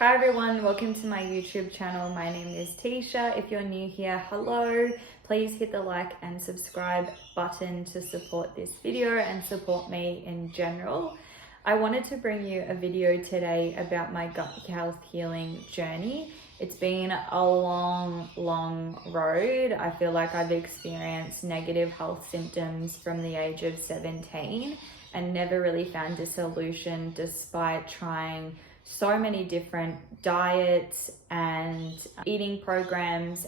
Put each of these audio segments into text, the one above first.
Hi everyone, welcome to my YouTube channel. My name is Tisha. If you're new here, hello. Please hit the like and subscribe button to support this video and support me in general. I wanted to bring you a video today about my gut health healing journey. It's been a long road. I feel like I've experienced negative health symptoms from the age of 17 and never really found a solution despite trying so many different diets and eating programs.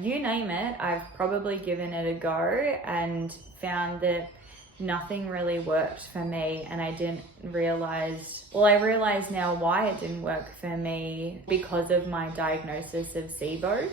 You name it, I've probably given it a go and found that nothing really worked for me, and I realized now why it didn't work for me because of my diagnosis of SIBO.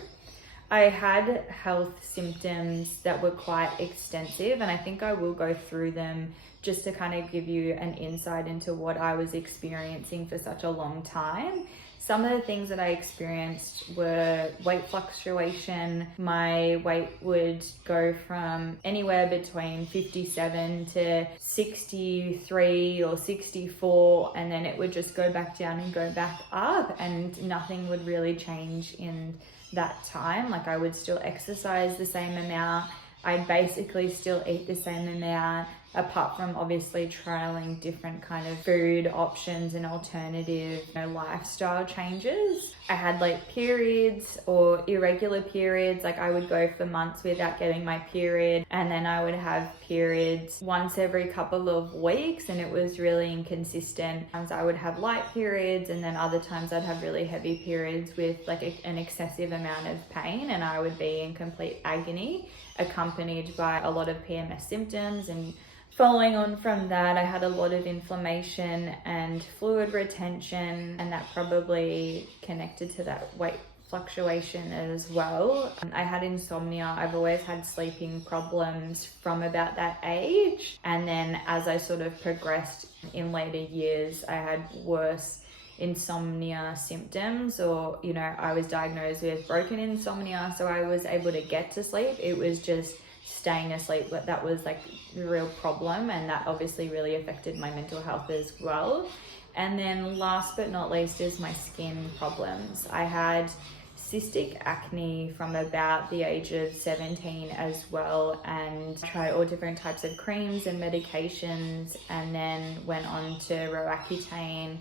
I had health symptoms that were quite extensive, and I think I will go through them just to kind of give you an insight into what I was experiencing for such a long time. Some of the things that I experienced were weight fluctuation. My weight would go from anywhere between 57 to 63 or 64, and then it would just go back down and go back up, and nothing would really change in that time. Like, I would still exercise the same amount. I'd basically still eat the same amount, apart from obviously trialing different kind of food options and alternative, lifestyle changes. I had like periods or irregular periods. Like, I would go for months without getting my period, and then I would have periods once every couple of weeks, and it was really inconsistent. Sometimes I would have light periods, and then other times I'd have really heavy periods with like an excessive amount of pain, and I would be in complete agony, accompanied by a lot of PMS symptoms. And following on from that, I had a lot of inflammation and fluid retention, and that probably connected to that weight fluctuation as well. I had insomnia. I've always had sleeping problems from about that age, and then as I sort of progressed in later years, I had worse insomnia symptoms, or I was diagnosed with broken insomnia, so I was able to get to sleep. It was just staying asleep that was like the real problem, and that obviously really affected my mental health as well. And then last but not least is my skin problems. I had cystic acne from about the age of 17 as well, and tried all different types of creams and medications, and then went on to Roaccutane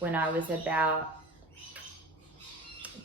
when I was about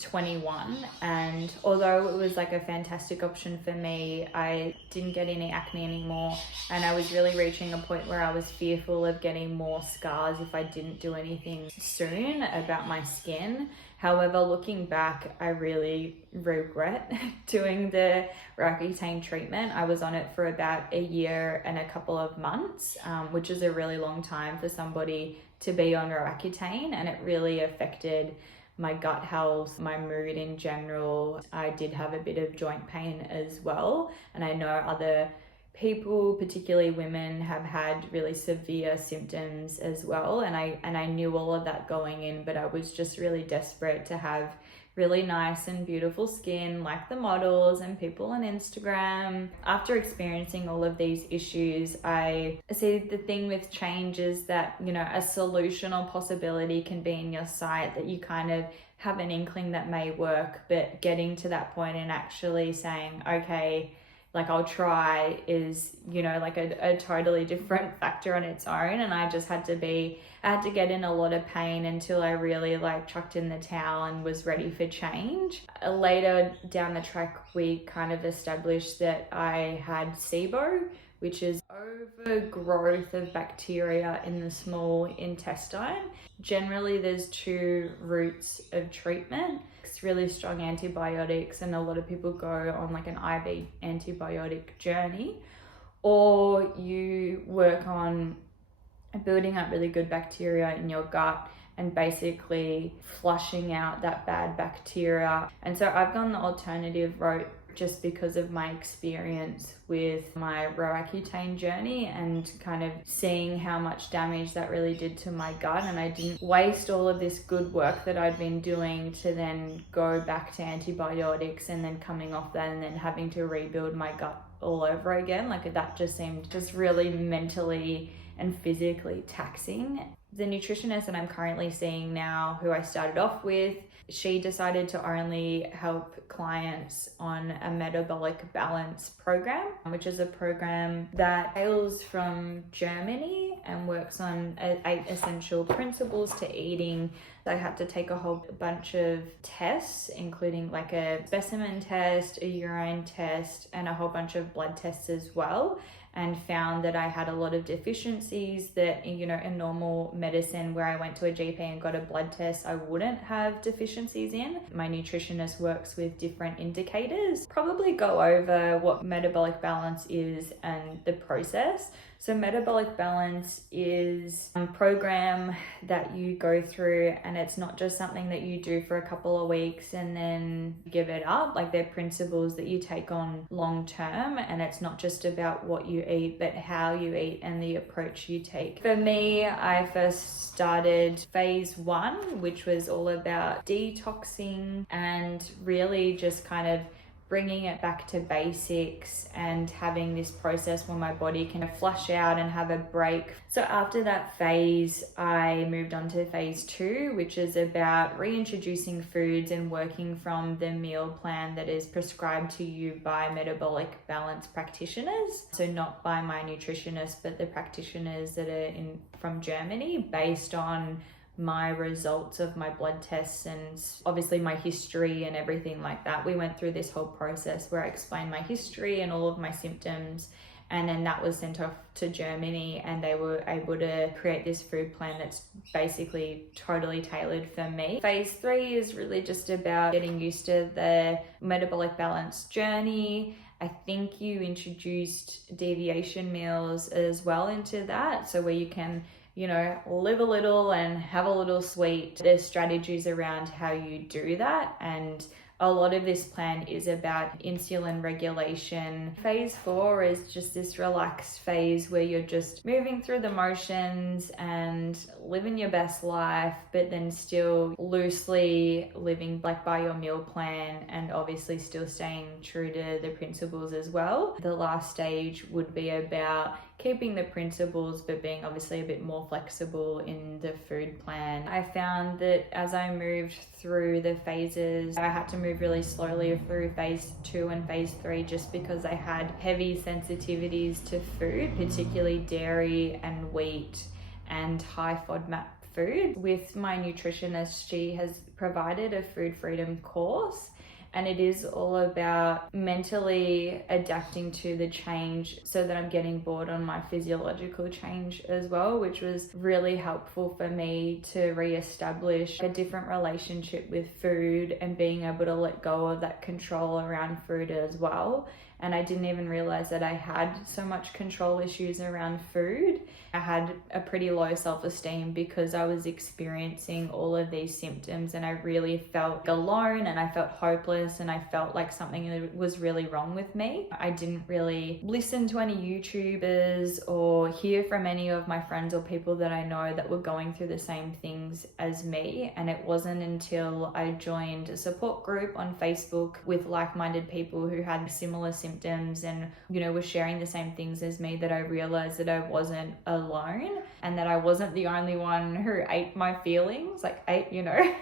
21. And although it was like a fantastic option for me, I didn't get any acne anymore, and I was really reaching a point where I was fearful of getting more scars if I didn't do anything soon about my skin. However, looking back, I really regret doing the Roaccutane treatment. I was on it for about a year and a couple of months, which is a really long time for somebody to be on Roaccutane, and it really affected my gut health, my mood in general. I did have a bit of joint pain as well, and I know other people, particularly women, have had really severe symptoms as well, and I knew all of that going in, but I was just really desperate to have really nice and beautiful skin like the models and people on Instagram. After experiencing all of these issues, I see the thing with change is that, a solution or possibility can be in your sight, that you kind of have an inkling that may work, but getting to that point and actually saying, okay, like I'll try, is, like a totally different factor on its own. And I had to get in a lot of pain until I really like chucked in the towel and was ready for change. Later down the track, we kind of established that I had SIBO, which is overgrowth of bacteria in the small intestine. Generally, there's two routes of treatment. It's really strong antibiotics, and a lot of people go on like an IV antibiotic journey, or you work on building up really good bacteria in your gut and basically flushing out that bad bacteria. And so I've gone the alternative route just because of my experience with my Roaccutane journey and kind of seeing how much damage that really did to my gut. And I didn't waste all of this good work that I'd been doing to then go back to antibiotics and then coming off that and then having to rebuild my gut all over again. Like, that just seemed just really mentally and physically taxing. The nutritionist that I'm currently seeing now, who I started off with, she decided to only help clients on a metabolic balance program, which is a program that hails from Germany and works on 8 essential principles to eating. I had to take a whole bunch of tests, including like a specimen test, a urine test, and a whole bunch of blood tests as well, and found that I had a lot of deficiencies that, you know, in normal medicine where I went to a GP and got a blood test, I wouldn't have deficiencies in. My nutritionist works with different indicators. Probably go over what metabolic balance is and the process. So metabolic balance is a program that you go through, and it's not just something that you do for a couple of weeks and then give it up. Like, they're principles that you take on long term, and it's not just about what you eat, but how you eat and the approach you take. For me, I first started phase 1, which was all about detoxing and really just kind of bringing it back to basics and having this process where my body can flush out and have a break. So after that phase, I moved on to phase 2, which is about reintroducing foods and working from the meal plan that is prescribed to you by metabolic balance practitioners. So not by my nutritionist, but the practitioners that are from Germany, based on my results of my blood tests and obviously my history and everything like that. We went through this whole process where I explained my history and all of my symptoms, and then that was sent off to Germany, and they were able to create this food plan that's basically totally tailored for me. Phase 3 is really just about getting used to the metabolic balance journey. I think you introduced deviation meals as well into that, so where you can, you know, live a little and have a little sweet. There's strategies around how you do that, and a lot of this plan is about insulin regulation. Phase 4 is just this relaxed phase where you're just moving through the motions and living your best life, but then still loosely living like by your meal plan, and obviously still staying true to the principles as well. The last stage would be about keeping the principles, but being obviously a bit more flexible in the food plan. I found that as I moved through the phases, I had to move really slowly through phase 2 and phase 3 just because I had heavy sensitivities to food, particularly dairy and wheat and high FODMAP food. With my nutritionist, she has provided a food freedom course, and it is all about mentally adapting to the change so that I'm getting bored on my physiological change as well, which was really helpful for me to reestablish a different relationship with food and being able to let go of that control around food as well. And I didn't even realize that I had so much control issues around food. I had a pretty low self-esteem because I was experiencing all of these symptoms, and I really felt alone, and I felt hopeless, and I felt like something was really wrong with me. I didn't really listen to any YouTubers or hear from any of my friends or people that I know that were going through the same things as me. And it wasn't until I joined a support group on Facebook with like-minded people who had similar symptoms and, you know, were sharing the same things as me that I realized that I wasn't alone, and that I wasn't the only one who ate my feelings, you know,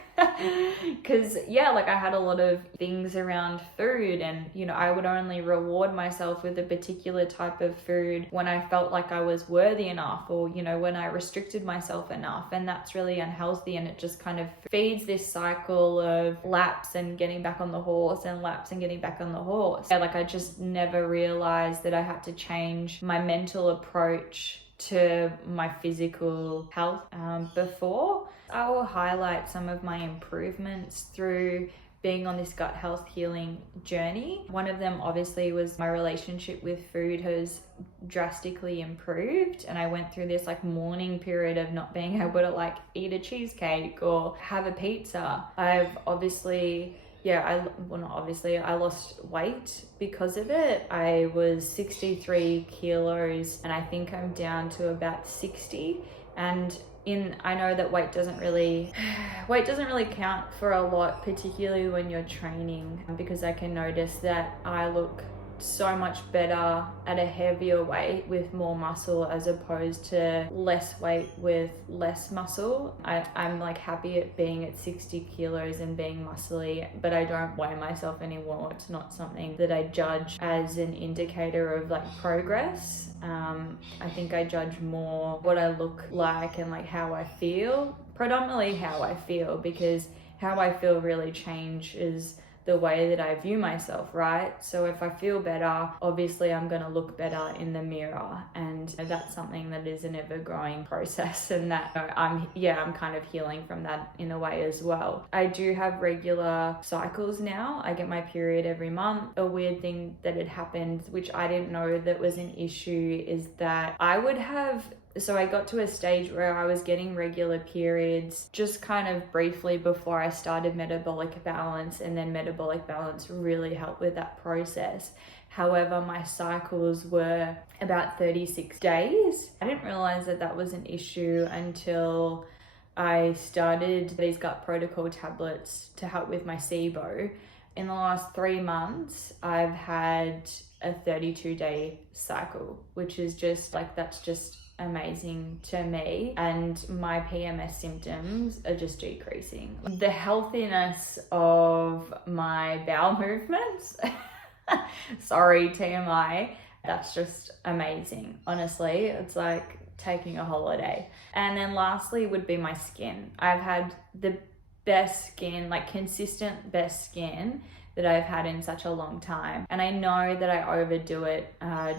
because like I had a lot of things around food, and, you know, I would only reward myself with a particular type of food when I felt like I was worthy enough, or, you know, when I restricted myself enough, and that's really unhealthy, and it just kind of feeds this cycle of laps and getting back on the horse and laps and getting back on the horse. Like, I just never realized that I had to change my mental approach to my physical health before. I will highlight some of my improvements through being on this gut health healing journey. One of them obviously was my relationship with food has drastically improved, and I went through this like mourning period of not being able to like eat a cheesecake or have a pizza. I've obviously I lost weight because of it. I was 63 kilos and I think I'm down to about 60. And I know that weight doesn't really count for a lot, particularly when you're training, because I can notice that I look so much better at a heavier weight with more muscle as opposed to less weight with less muscle. I'm like happy at being at 60 kilos and being muscly, but I don't weigh myself anymore. It's not something that I judge as an indicator of like progress. I think I judge more what I look like and like how I feel, predominantly how I feel, because how I feel really changes the way that I view myself, right? So if I feel better, obviously I'm going to look better in the mirror, and that's something that is an ever-growing process, and that I'm kind of healing from that in a way as well. I do have regular cycles now. I get my period every month. A weird thing that had happened, which I didn't know that was an issue, is that so I got to a stage where I was getting regular periods just kind of briefly before I started Metabolic Balance, and then Metabolic Balance really helped with that process. However, my cycles were about 36 days. I didn't realize that that was an issue until I started these gut protocol tablets to help with my SIBO. In the last 3 months, I've had a 32-day cycle, which is just like, that's just amazing to me, and my PMS symptoms are just decreasing. The healthiness of my bowel movements, sorry, TMI, that's just amazing. Honestly, it's like taking a holiday. And then lastly would be my skin. I've had the best skin, like consistent best skin that I've had in such a long time. And I know that I overdo it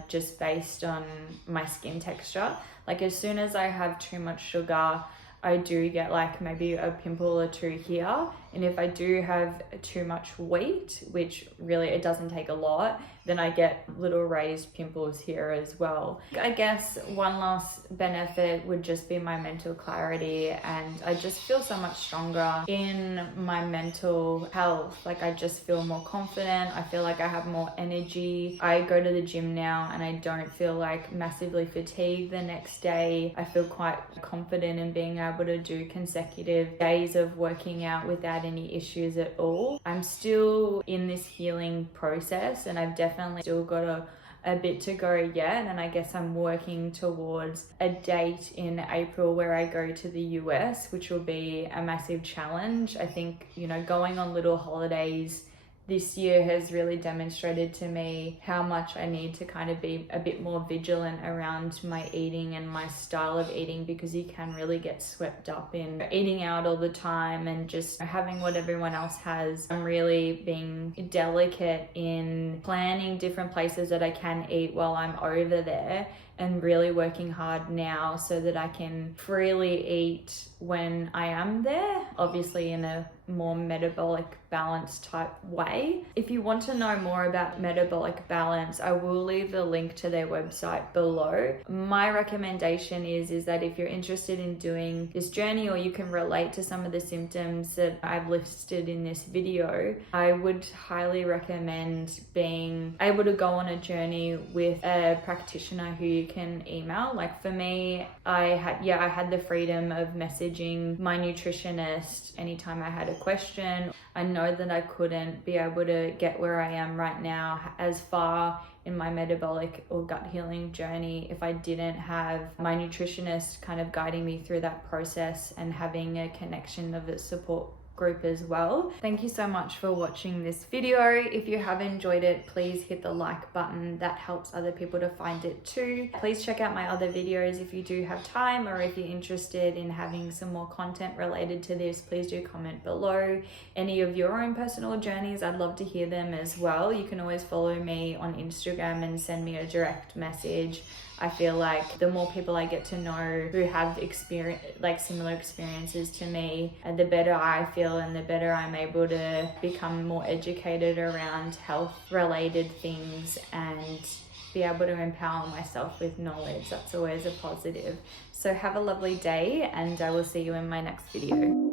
just based on my skin texture. Like as soon as I have too much sugar, I do get like maybe a pimple or two here. And if I do have too much wheat, which really it doesn't take a lot, then I get little raised pimples here as well. I guess one last benefit would just be my mental clarity, and I just feel so much stronger in my mental health. Like I just feel more confident. I feel like I have more energy. I go to the gym now and I don't feel like massively fatigued the next day. I feel quite confident in being able to do consecutive days of working out without any issues at all. I'm still in this healing process, and I've definitely still got a bit to go yet, and I guess I'm working towards a date in April where I go to the US, which will be a massive challenge. I think, going on little holidays this year has really demonstrated to me how much I need to kind of be a bit more vigilant around my eating and my style of eating, because you can really get swept up in eating out all the time and just having what everyone else has. I'm really being delicate in planning different places that I can eat while I'm over there, and really working hard now so that I can freely eat when I am there, obviously in a more metabolic balance type way. If you want to know more about Metabolic Balance, I will leave the link to their website below. My recommendation is that if you're interested in doing this journey, or you can relate to some of the symptoms that I've listed in this video, I would highly recommend being able to go on a journey with a practitioner who you can email. Like for me, I had the freedom of messaging my nutritionist anytime I had a question. I know that I couldn't be able to get where I am right now as far in my metabolic or gut healing journey if I didn't have my nutritionist kind of guiding me through that process and having a connection of a support group as well. Thank you so much for watching this video. If you have enjoyed it, please hit the like button. That helps other people to find it too. Please check out my other videos if you do have time, or if you're interested in having some more content related to this, please do comment below. Any of your own personal journeys, I'd love to hear them as well. You can always follow me on Instagram and send me a direct message. I feel like the more people I get to know who have similar experiences to me, the better I feel, and the better I'm able to become more educated around health related things and be able to empower myself with knowledge. That's always a positive. So have a lovely day, and I will see you in my next video.